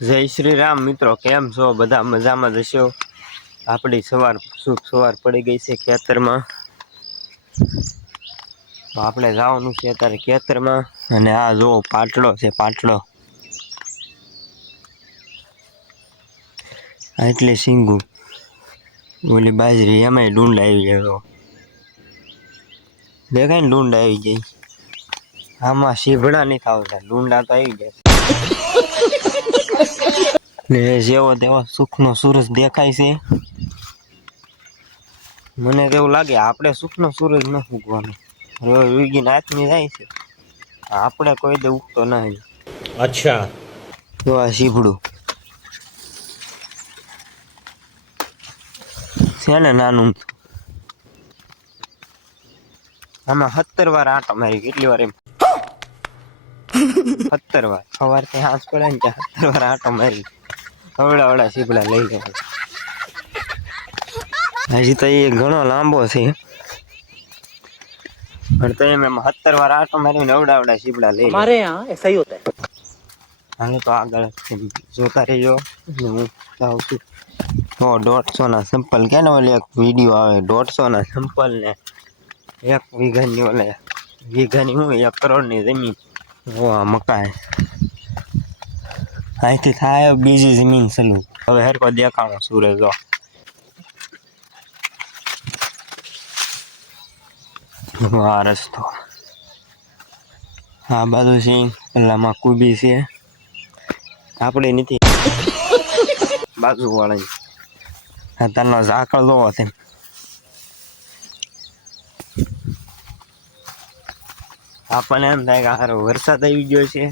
જય શ્રી રામ મિત્રો, કેમ છો? બધા મજામાં જશો? આપણી સવાર શુભ સવાર પડી ગઈ છે ખેતરમાં. તો આપણે જવાનું છે અત્યારે ખેતરમાં. અને આ જો પાટડો છે, પાટડો એટલે સિંગુ ઓલી બાજરી એમાંય ડુંડ આવી ગયો. દેખાય ને ડુંડ આવી ગઈ. આમાં શીભડા નહીં ખાવતા, ડુંડા તો આવી ગયા. ને જેવો તેવો સુખનો સૂરજ દેખાય છે. મને તો એવું લાગે આપણે સુખનો સૂરજ ન ઉગવાનો, રોજ ઉગીને હાથમી જાય છે. આપણે કોઈ દે ઉગતો નહીં. અચ્છા. તો આ શીભડું છે ને નાનું, આમાં 17 વાર આંટો મારી. કેટલી વાર? એમ 17 વાર. સવારથી હાંસ પડે ને ત્યાં 17 વાર આંટો મારી. અવળા શીભડા લઈ લે. હજી તો એ ઘણો લાંબો છે, પણ તો એમ 17 વાર આંટો મારીને અવડા શીભડા લઈ લે. हमारे यहाँ ऐसा ही होता है. હાલો તો આગળ જોતા રહેજો. હું જાઉં છું. તો 150 ના સંપલ કે ને ઓલી એક વિડીયો આવે, 150 ના સંપલ ને 1 વીઘાની ઓલે વીઘાની હું 1 કરોડની જમીન. ઓ આ મકાઈ અહીંથી થાય બીજી જમીન ચાલુ. હવે હરકો દેખાણો સૂરજ. આ રસ્તો આ બાજુ છે, પેલામાં કુબી છે. આપણે નથી બાજુ વાળા. આ તનો ઝાકળ જોવો છે. આપણને એમ થાય કે હારો વરસાદ આવી ગયો છે.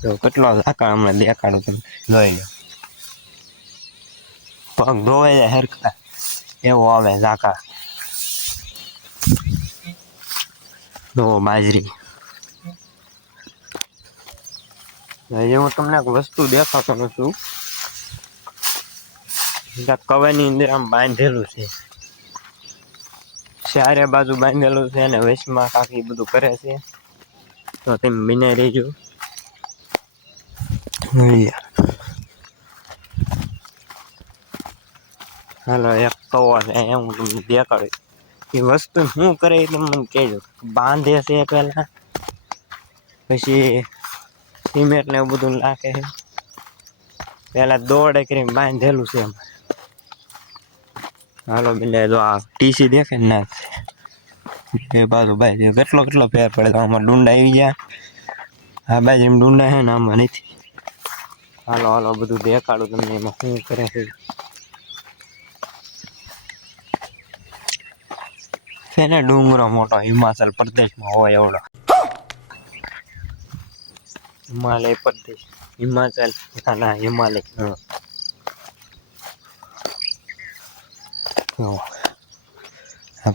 તો કેટલો ઝાકળ હમણાં દેખાડો તમે જોઈ લો. પગ ધોવાઈ જાય હરખા એવો આવે ઝાકળ. તો બાજરી હું તમને એક વસ્તુ દેખાતો નથી. કવાની અંદર આમ બાંધેલું છે, ચારે બાજુ બાંધેલું છે, અને વચમાં કાકી બધું કરે છે. તો તમે બિના રહેજો. હાલો એક કવો છે, હું તમને દેખાડું. એ વસ્તુ શું કરે એ તમે મને કહેજો. બાંધે છે પેલા, પછી સિમેન્ટ ને એવું બધું નાખે છે. પેલા દોડે કરીને બાંધેલું છે. હાલો બેન, જો આ ટીસી દેખે ને ના એ બાજુ ભાઈ કેટલો ફેર પડે. તો આમાં ડુંડા આવી ગયા. આ બાજુ એમ ડુંડા છે ને આમાં નથી. હાલો બધું દેખાડું તમને એમાં શું કરે છે ને. ડુંગરો મોટો હિમાચલ પ્રદેશમાં હોય એવડો. હિમાલય પ્રદેશ, હિમાચલ ના હિમાલય.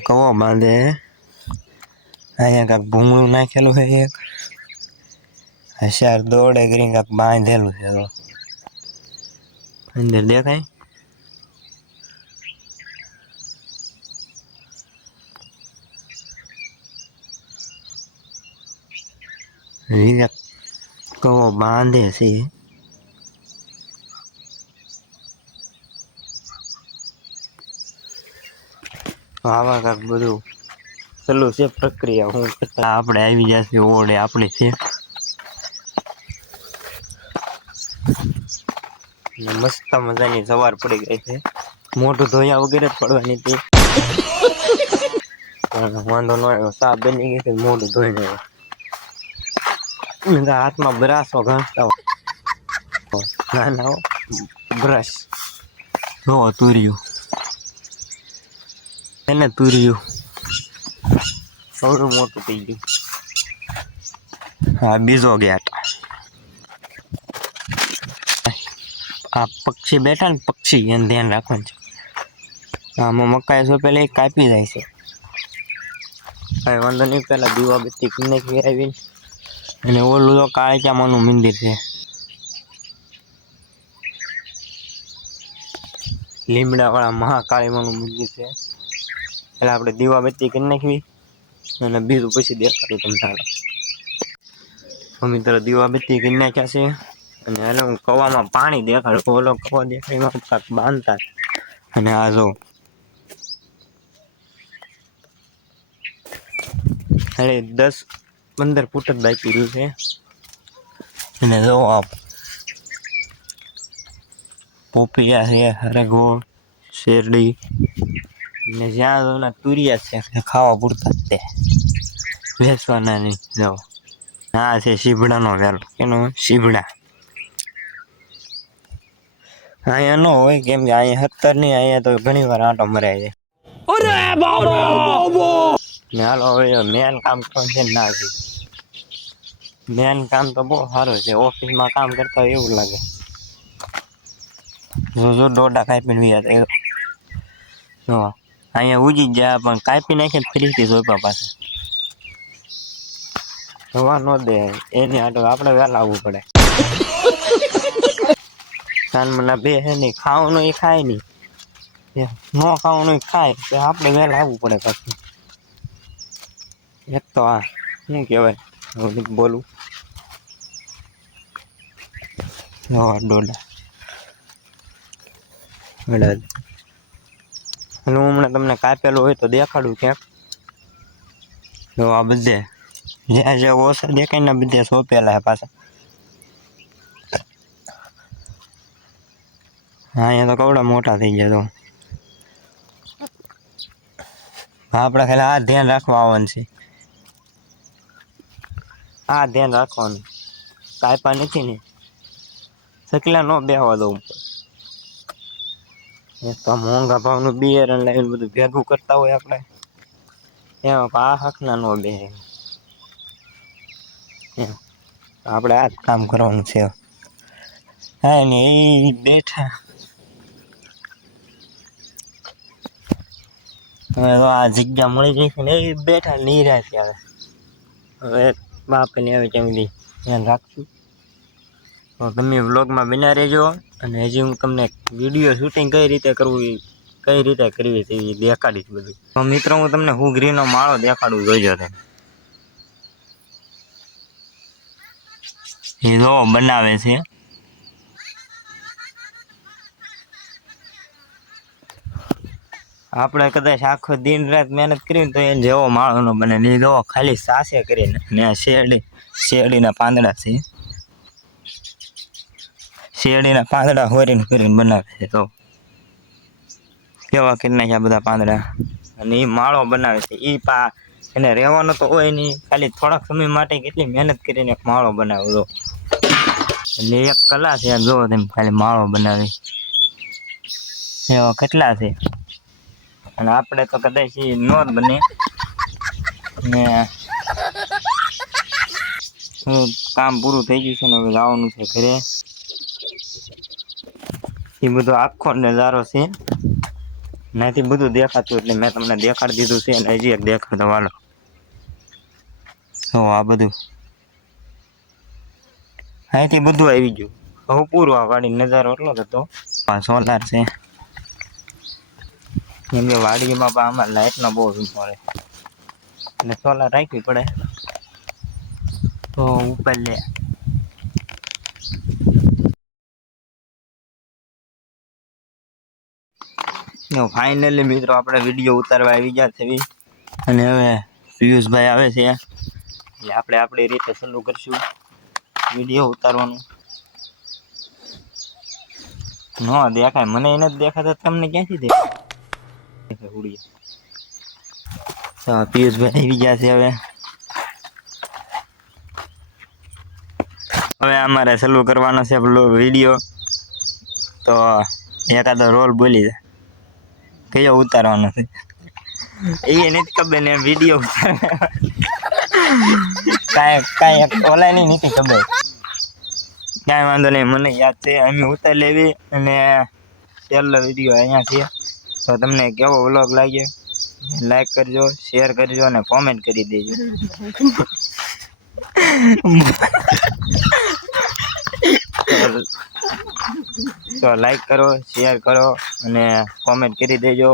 કવો બાંધે અહીંયા કાંક ભૂંગળું નાખેલું છે. એક હોશિયાર દોડે કરીને કાંક બાંધેલું છે. અંદર દેખાય. કવો બાંધે છે. આવા કાંક બધું ચાલુ છે પ્રક્રિયા. હું આપણે આવી જશે ઓળે આપણી છે. મસ્ત મજાની સવાર પડી ગઈ છે. મોઢું ધોયા વગેરે જ પડવાની હતી, પણ વાંધો ન આવ્યો. સાફ બની ગઈ છે, મોઢું ધોઈને હાથમાં બ્રાસો ઘાસતા ના બ્રશ જો તુર્યું એને તુર્યું થોડું મોટું થઈ ગયું. હા બીજો ગેટ. આ પક્ષી બેઠા ને, પક્ષી એને ધ્યાન રાખવાનું છે. આમાં મકાઈ છો પેલા કાપી જાય છે. કઈ વાંધો નહીં, પેલા દીવા બત્તી કિન્ને આવીને. અને ઓલું તો કાળિયામાનું મંદિર છે. લીમડા વાળા મહાકાળીમાનું મંદિર છે. એટલે આપણે દીવા બત્તી કરી નાખવી અને બીજું પછી દેખાડું તમને. હાલો મિત્રો, દીવા બત્તી કરી નાખ્યા છે અને એને હું કવામાં પાણી દેખાડું, ઓલો કવો દેખાડીમાં કાંક બાંધતા. અને આ જો અરે 10-15 ફૂટ જ બાકી રહ્યું છે. અને જો આપ પોપિયા છે, હરેગોળ, શેરડી ને જ્યાં તુરિયા છે ખાવા પૂરતા જ તે વેચવાના નહીં. જો હા છે શીભડાનો વેલો, એનો શીભડા અહીંયા ન હોય કેમ કે અહીંયા 70 નહીં, અહીંયા તો ઘણી વાર આંટો મરાય છે. ને હાલો હવે મેન કામ કોણ છે ના છે. મેન કામ તો બહુ સારું છે, ઓફિસમાં કામ કરતા હોય એવું લાગે. જો દોડા કાપીને વ્યા જો અહીંયા ઉજી ગયા પણ કાપી નાખે ફરીથી સોપા પાસે જોવા ન દે. એની આટો આપણે વહેલા આવવું પડે. સાનમના બે હે નહીં, ખાવાનું એ ખાય નહીં, ન ખાવાનું ખાય તો આપણે વહેલા આવવું પડે પાછું. એક તો આ શું કહેવાય બોલું દોડા અડદ. હું હમણાં તમને કાપેલું હોય તો દેખાડું ક્યાંક. જો આ બધે જ્યાં જે ઓછા દેખાય ને બધે સોંપેલા પાછા. હા અહીંયા તો કવડા મોટા થઈ ગયા. તો આપણે ખાલી આ ધ્યાન રાખવા આવવાનું છે, આ ધ્યાન રાખવાનું. કાપ્યા નથી ને સકલા ન બેહવા દઉં. એક તો મોંઘા ભાવનું બિયારણ લાવીને બધું ભેગું કરતા હોય આપણે, એમાં આ હકના ન બે. આપણે આ જ કામ કરવાનું છે. હા ને એ બેઠા હવે તો આ જગ્યા મળી જશે ને એ બેઠા નિરાશ. હવે બાપને હવે કેમ ધ્યાન રાખશું. તો તમે વ્લોગમાં બન્યા રહેજો. અને હજી હું તમને વિડીયો શૂટિંગ કઈ રીતે કરવું, કઈ રીતે કરવી તે દેખાડીશ બધું. તો મિત્રો હું તમને હુંઘરીનો માળો દેખાડું, જોઈજો તમે. એ જો બનાવે છે. આપણે કદાચ આખો દિન રાત મહેનત કરીને તો એને જેવો માળો ન બને. ને જો ખાલી સાસે કરીને ને આ શેરડીના પાંદડા છે, શેરડીના પાંદડા હોરીને બનાવે છે. તો કેવા કરી નાખ્યા બધા પાંદડા. અને એ માળો બનાવે છે. એ એને રહેવાનો તો હોય નહીં, ખાલી થોડાક સમય માટે કેટલી મહેનત કરીને એક માળો બનાવ્યો હતો. એટલે એક કલા છે. જોવો તેમ ખાલી માળો બનાવે એવા કેટલા છે. અને આપણે તો કદાચ એ ન જ બને. ને કામ પૂરું થઈ ગયું છે ને હવે જવાનું છે ઘરે. એ બધો આખો નજારો છે, નાથી બધું દેખાતું એટલે મેં તમને દેખાડી દીધું છે. અને હજી એક દેખાડતો વાલો. આ બધું અહીંથી બધું આવી ગયું. હવે પૂરું આ વાડી નજારો એટલો હતો. આ સોલાર છે, કેમ કે વાડીમાં પણ આમાં લાઇટનો બહુ મળે એટલે સોલાર રાખવી પડે. તો ઉપર લે ફાઇનલી મિત્રો આપણે વિડીયો ઉતારવા આવી ગયા છે. અને હવે પિયુષભાઈ આવે છે એટલે આપણે આપણી રીતે ચાલુ કરશું વિડીયો ઉતારવાનું. ન દેખાય મને, એને જ દેખાતા તમને ક્યાંથી દેખાય ઉડિયા. પિયુષભાઈ આવી ગયા છે. હવે અમારે ચાલુ કરવાનો છે વિડીયો. તો એકાદો રોલ બોલી જાય કયો ઉતારવાનો છે એ નથી ખબર ને. વિડીયો કાંઈ ઓલાય નહીં નથી ખબર. કાંઈ વાંધો નહીં, મને યાદ છે. અમે ઉતારી લેવી. અને છેલ્લો વિડીયો અહીંયા છે. તો તમને કેવો વ્લોગ લાગ્યો લાઈક કરજો, શેર કરજો અને કોમેન્ટ કરી દેજો. તો લાઈક કરો, શેર કરો અને કોમેન્ટ કરી દેજો.